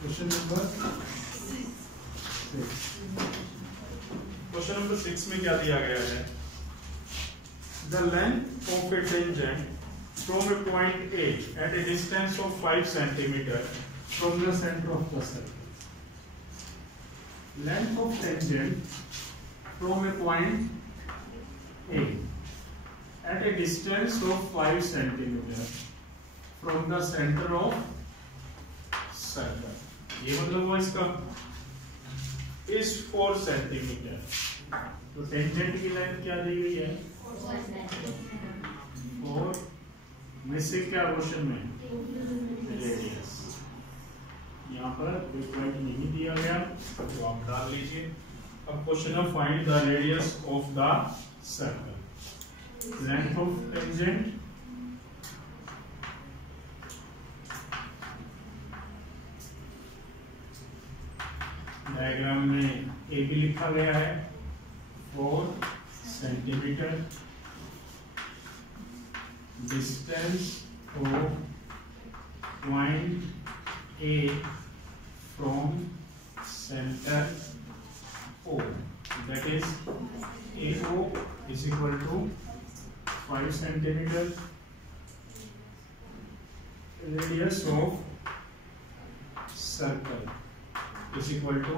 Question number 6 में क्या दिया गया है? The length of a tangent from a point A at a distance of 5 centimetre from the centre of the circle. Length of tangent from a point A at a distance of 5 centimeter from the center of circle. ये मतलब हुआ इसका is 4 centimetre. तो tangent की length क्या दी गई है? 4 में से क्या क्वेश्चन में रेडियस. यहाँ पर कोई पॉइंट नहीं दिया गया तो आप डाल लीजिए. अब क्वेश्चन है find the radius of the circle. Length of tangent diagram में ए भी लिखा गया है 4 centimetre. Distance of point A from centre O, that is AO is equal to 5 centimeter. Radius of circle is equal to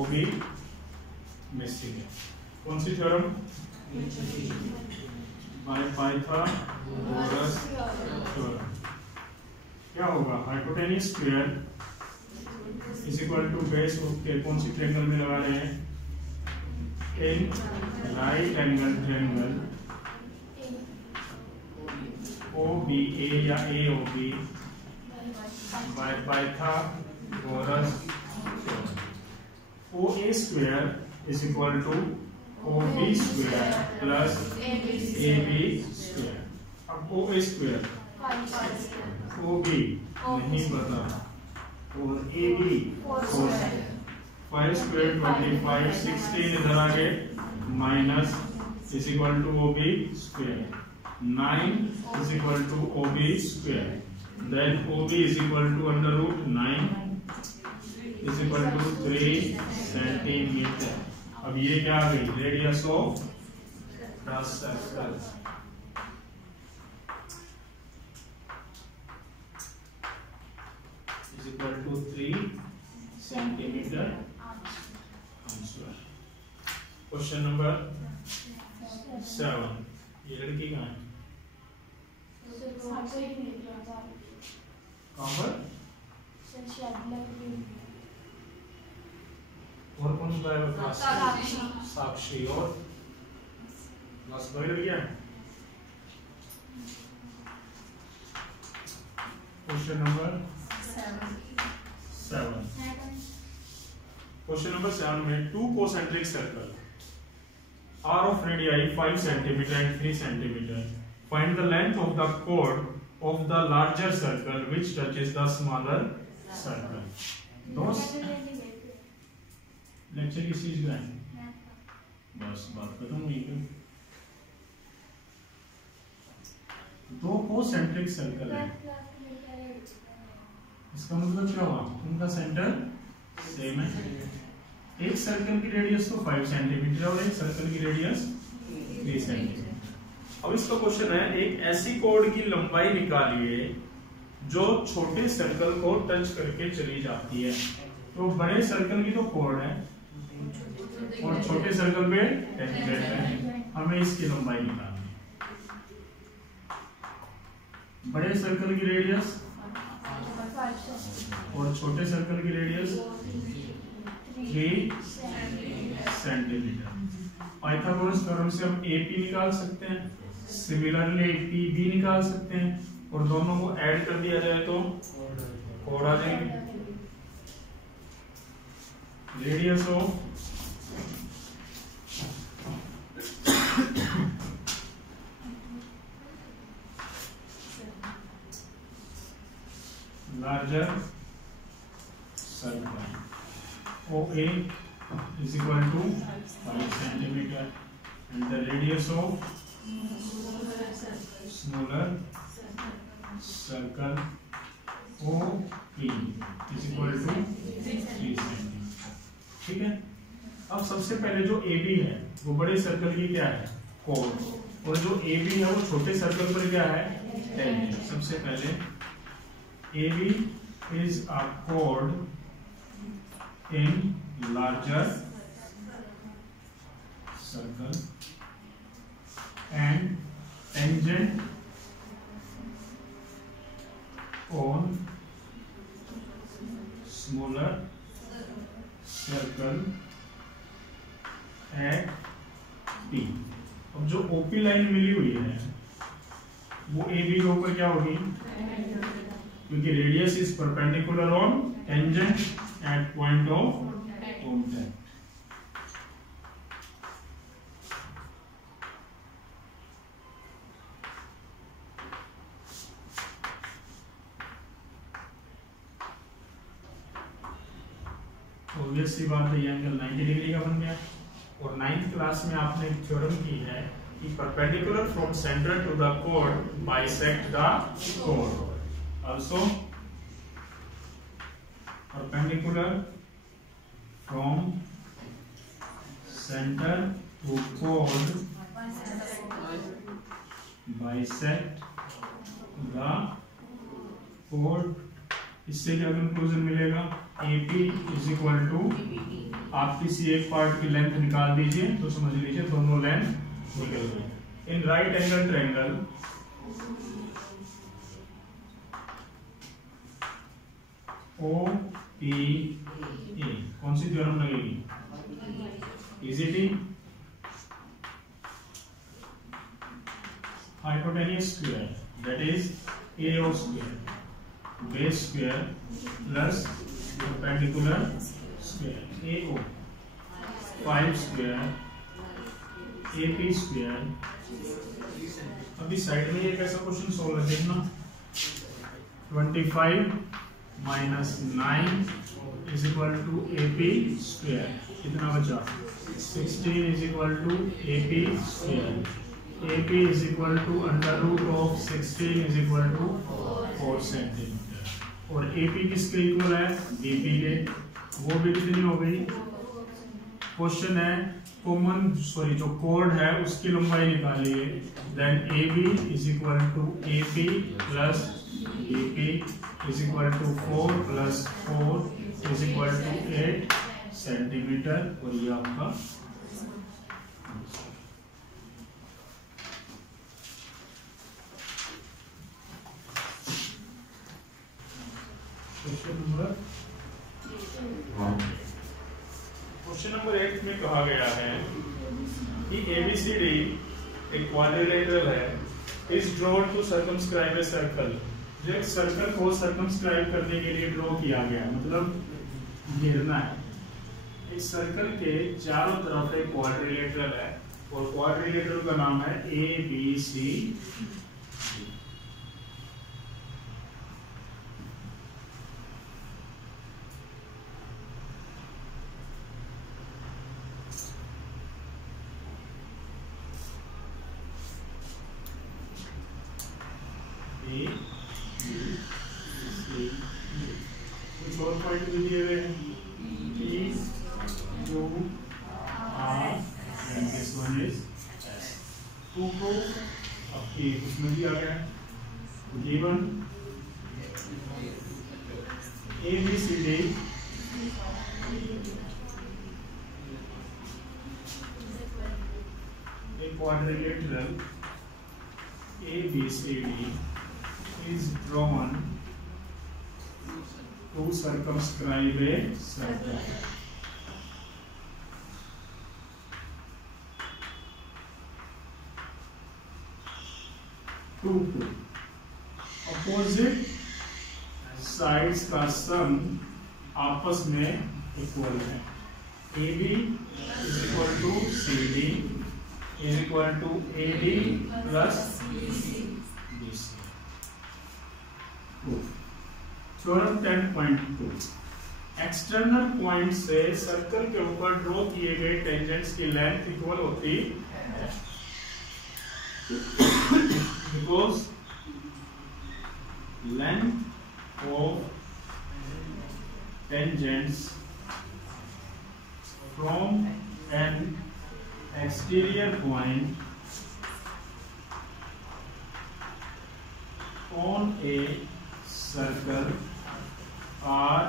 OB. Missing है कौन सी theorem? By Pythagoras theorem. क्या होगा? Hypotenuse square is equal to base के कौन सी triangle में लगा रहे हैं? In right angle triangle OBA या AOB by Pythagoras theorem. OA square is equal to OB square plus AB square. अब OA स्क्वायर OB नहीं पता और AB 5 स्क्वायर 25 16 इधर आगे minus is equal to OB square. 9 is equal to OB square. Then OB is equal to under root 9 is equal to 3 centimeter. अब ये क्या आ गई? Radius of the circle is equal to 3 centimeter. Answer. Question number 7. ये लड़की कहाँ है? और कौन सा है? साक्षी. और बस दो ही लड़कियां हैं. Question number 7. क्वेश्चन नंबर 7 में 2 concentric circle are of radii 5 centimeter and 3 centimeter. Find the length of the chord of the larger circle which touches the smaller circle. Those lecture किस चीज का है? बस बात खत्म हुई. दो कोसेंट्रिक सर्कल है. इसका मतलब क्या हुआ? उनका सेंटर सेम है. एक सर्कल की रेडियस तो 5 सेंटीमीटर और एक सर्कल की रेडियस 3 सेंटीमीटर. अब इसका क्वेश्चन है एक ऐसी कॉर्ड की लंबाई निकालिए जो छोटे सर्कल को टच करके चली जाती है. तो बड़े सर्कल की तो कॉर्ड है और छोटे सर्कल पे टेंजेंट है. हमें इसकी लंबाई निकालनी है. बड़े सर्कल की रेडियस और छोटे सर्कल की रेडियस 3 सेंटीमीटर. पाइथागोरस थ्योरम से हम AP निकाल सकते हैं. सिमिलरली PB निकाल सकते हैं और दोनों को ऐड कर दिया जाए तो कोड आ जाएंगे. Radius of larger circle OA is equal to 5 centimeter and the radius of smaller circle OP is equal to ठीक है। अब सबसे पहले जो ए बी है वो बड़े सर्कल की क्या है, कोड, और जो ए बी है वो छोटे सर्कल पर क्या है, टेंजेंट। सबसे पहले ए बी इज अ कोड in larger circle and tangent on smaller circle at P। अब जो OP लाइन मिली हुई है वो AB के ऊपर क्या होगी, क्योंकि radius is perpendicular on tangent at point of contact. Obvious सी बात है, ये एंगल 90 डिग्री का बन गया। और 9th क्लास में आपने एक थ्योरम की है कि perpendicular from centre to the code bisect the code. Also perpendicular from centre to code bisect the code. इससे क्या कंक्लूजन मिलेगा, AP इज इक्वल टू, आप किसी एक पार्ट की लेंथ निकाल दीजिए तो समझ लीजिए दोनों लेंथ निकल गई। In right angle triangle OPA कौन सी थ्योरम लगेगी, EZT, hypotenuse square that is AO square, base square plus perpendicular square, AO 5 square AP square. अभी साइड में एक ऐसा क्वेश्चन सोल्व है, देखना 25 minus 9 is equal to AP square, कितना बचा 16 is equal to AP square. AP is equal to under root of 16 is equal to 4 centimetre. और AP किसके इक्वल है, BP के, वो भी कितनी हो गई। क्वेश्चन है जो कोड है उसकी लंबाई निकालिए, then AB is equal to AP plus BP is equal to 4 plus 4 is equal to 8 centimetre. और ये आपका क्वेश्चन नंबर 8 में कहा गया है कि ABCD एक क्वाड्रिलेटरल है, is drawn to circumscribe a circle. जो एक सर्कल को सर्कमस्क्राइब करने के लिए ड्रॉ किया गया, मतलब घेरना है। इस सर्कल के चारों तरफ एक क्वाड्रिलेटरल है और क्वाड्रिलेटरल का नाम है ABC। कुछ और पॉइंट भी दिए गए हैं, Q R and this one is S। 2 को अब उसमें दिया गया है, given ABCD a quadrilateral ABCD is drawn to circumscribe a circle। Opposite sides का सम आपस में इक्वल है। AB is equal to CD is equal to AD plus BC। Theorem 10.2, external point से सर्कल के ऊपर ड्रॉ किए गए tangents की लेंथ इक्वल होती है, because length of tangents from an exterior point on a circle are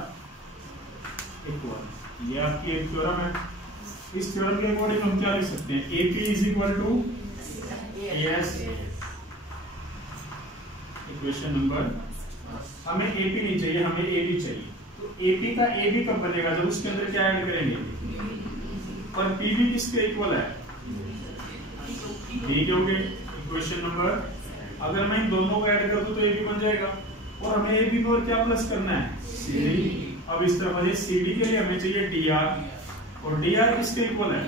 equal. ये आपकी एक थ्योरम है। इस थ्योरम के अकॉर्डिंग हम क्या लिख सकते हैं? AP is equal to AS। Equation number, हमें AP नहीं चाहिए, हमें AB चाहिए। तो AP का AB कब बनेगा? जब उसके अंदर क्या ऐड करेंगे? और PB किसके इक्वल है? B क्योंकि इक्वेशन नंबर, अगर मैं इन दोनों को ऐड कर दूं तो AB बन जाएगा। और हमें AB को और क्या प्लस करना है? CD। अब इस तरफ है CD के लिए हमें चाहिए DR, और DR किसके इक्वल है?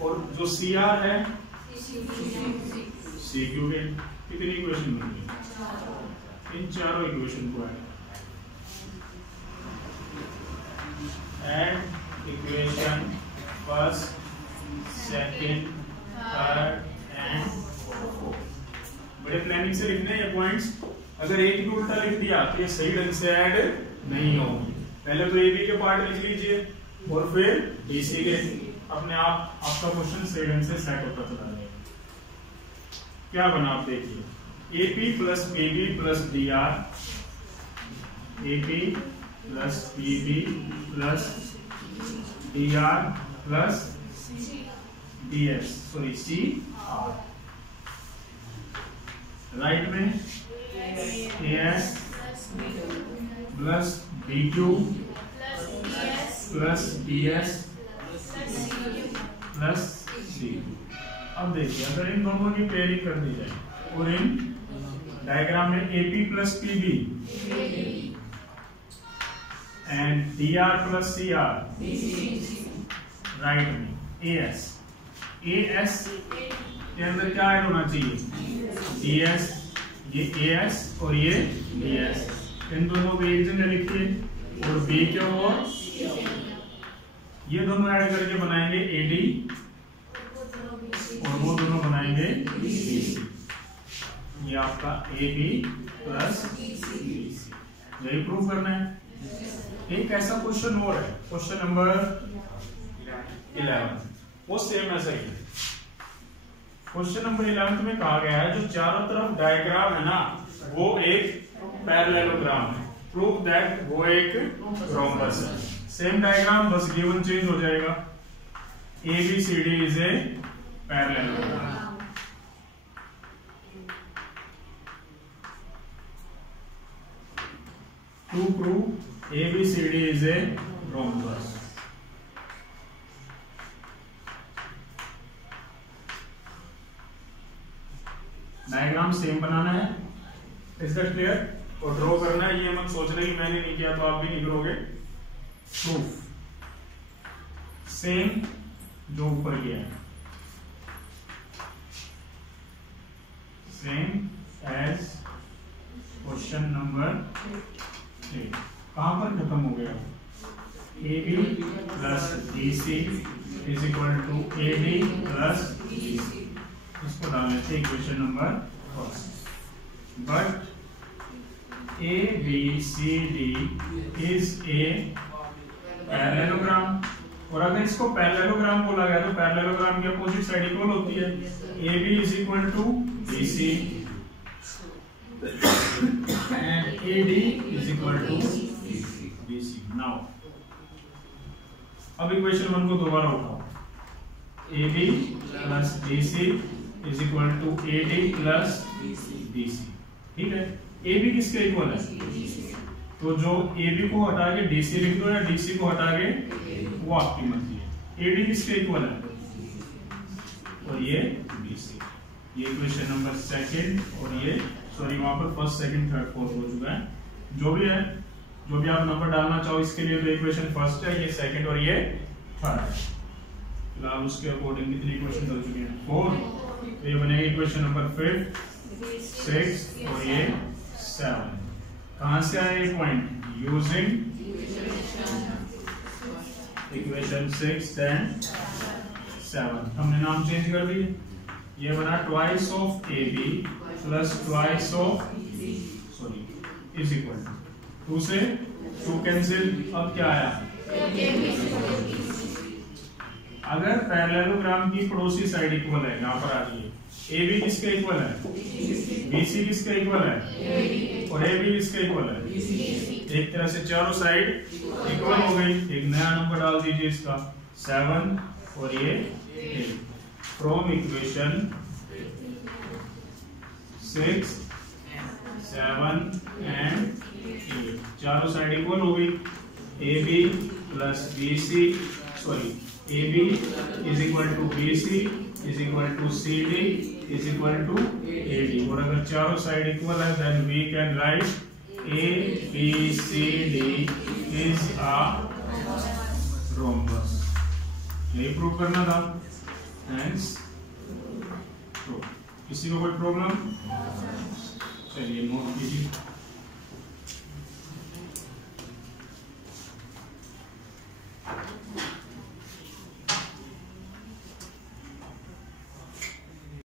और जो CR है CQ के। कितनी इक्वेशन बन गई? इन चारों इक्वेशन को add equation first, second, third and fourth. बड़े प्लानिंग से लिखने हैं ये पॉइंट्स। अगर एक भी उल्टा लिख दिया तो ये सही ढंग से ऐड नहीं होगी। पहले तो AB के पार्ट लिख लीजिए और फिर BC के। अपने आप आपका क्वेश्चन सही ढंग से सेट होता चला जाएगा। क्या बना आप देखिए, AP plus PB plus DR, AP plus PB plus DR plus DS, sorry CR। Right में AS plus BQ plus DS plus C। अब देखिए, अगर इन दोनों की पेयरिंग कर दी जाए और इन डायग्राम में AP plus PB and DR plus CR, right में AS के अंदर क्या ऐड होना चाहिए? DS। ये AS और ये DS, इन दोनों को एक जगह लिखिए, और B के और ये दोनों ऐड करके बनाएंगे AD, और वो दोनों बनाएंगे BC। ये आपका AB प्लस BC। यही प्रूव करना है। एक ऐसा क्वेश्चन और है, क्वेश्चन नंबर 11, वो सेम ऐसा ही है। क्वेश्चन नंबर 11 में कहा गया है जो चारों तरफ डायग्राम है ना, वो एक पैरेललोग्राम है। प्रूव दैट वो एक रोम्बस है। सेम डायग्राम, बस गिवन चेंज हो जाएगा। ABCD is a parallelogram. To prove ABCD is a rhombus. Diagram same बनाना है, इज दैट क्लियर? और ड्रॉ करना है। ये मत सोचना कि मैंने नहीं किया तो आप भी नहीं करोगे। प्रूफ सेम जो ऊपर किया है, सेम एज क्वेश्चन नंबर 3। कहां पर खत्म हो गया? AB plus BC is equal to AD plus BC। इसको डाल लेते हैं equation number first. But ABCD is a parallelogram. और अगर इसको पैरेललोग्राम बोला गया तो पैरेललोग्राम की अपोजिट साइड इक्वल होती है। AB is equal to BC and AD is equal to BC। Now अब इक्वेशन 1 को दोबारा उठाओ। AB plus BC is equal to AD plus BC। ठीक है, AB किसके इक्वल है? तो जो AB को हटा के DC लिख दो या DC को हटा के, वो आपकी मर्जी है। AD किसके इक्वल है? और ये BC। ये इक्वेशन नंबर 2 और ये सॉरी वहां पर फर्स्ट, सेकंड, थर्ड, फोर्थ हो चुका है। जो भी है, जो भी आप नंबर डालना चाहो इसके लिए, तो इक्वेशन फर्स्ट है, ये सेकंड और ये थर्ड है। फिलहाल उसके अकॉर्डिंग कितनी इक्वेशन चल चुकी है? 4। तो ये बनेगा इक्वेशन नंबर 5, 6 और ये 7। कहां से आया ये पॉइंट? Using equation 6 and 7। हमने नाम चेंज कर दिए। ये बना twice of AB plus twice of, sorry, is equal to 2 से 2 कैंसिल, अब क्या आया, अगर पैरेललोग्राम की पड़ोसी साइड इक्वल है, यहाँ पर आ रही है, ए बी किसके इक्वल है, बी सी किसके इक्वल है, और ए बी किसके इक्वल है, एक तरह से चारों साइड इक्वल हो गई। एक नया नंबर डाल दीजिए इसका 7 और ये 8। फ्रॉम इक्वेशन 6, 7 एंड 8 चारों साइड इक्वल हो गई। A B plus B C, sorry A B is equal to B C is equal to C D is equal to A D. और अगर चारों साइड इक्वल है then we can write A B C D is a rhombus. यही prove करना था। Thanks. किसी को कोई प्रॉब्लम? चलिए नोट कीजिए।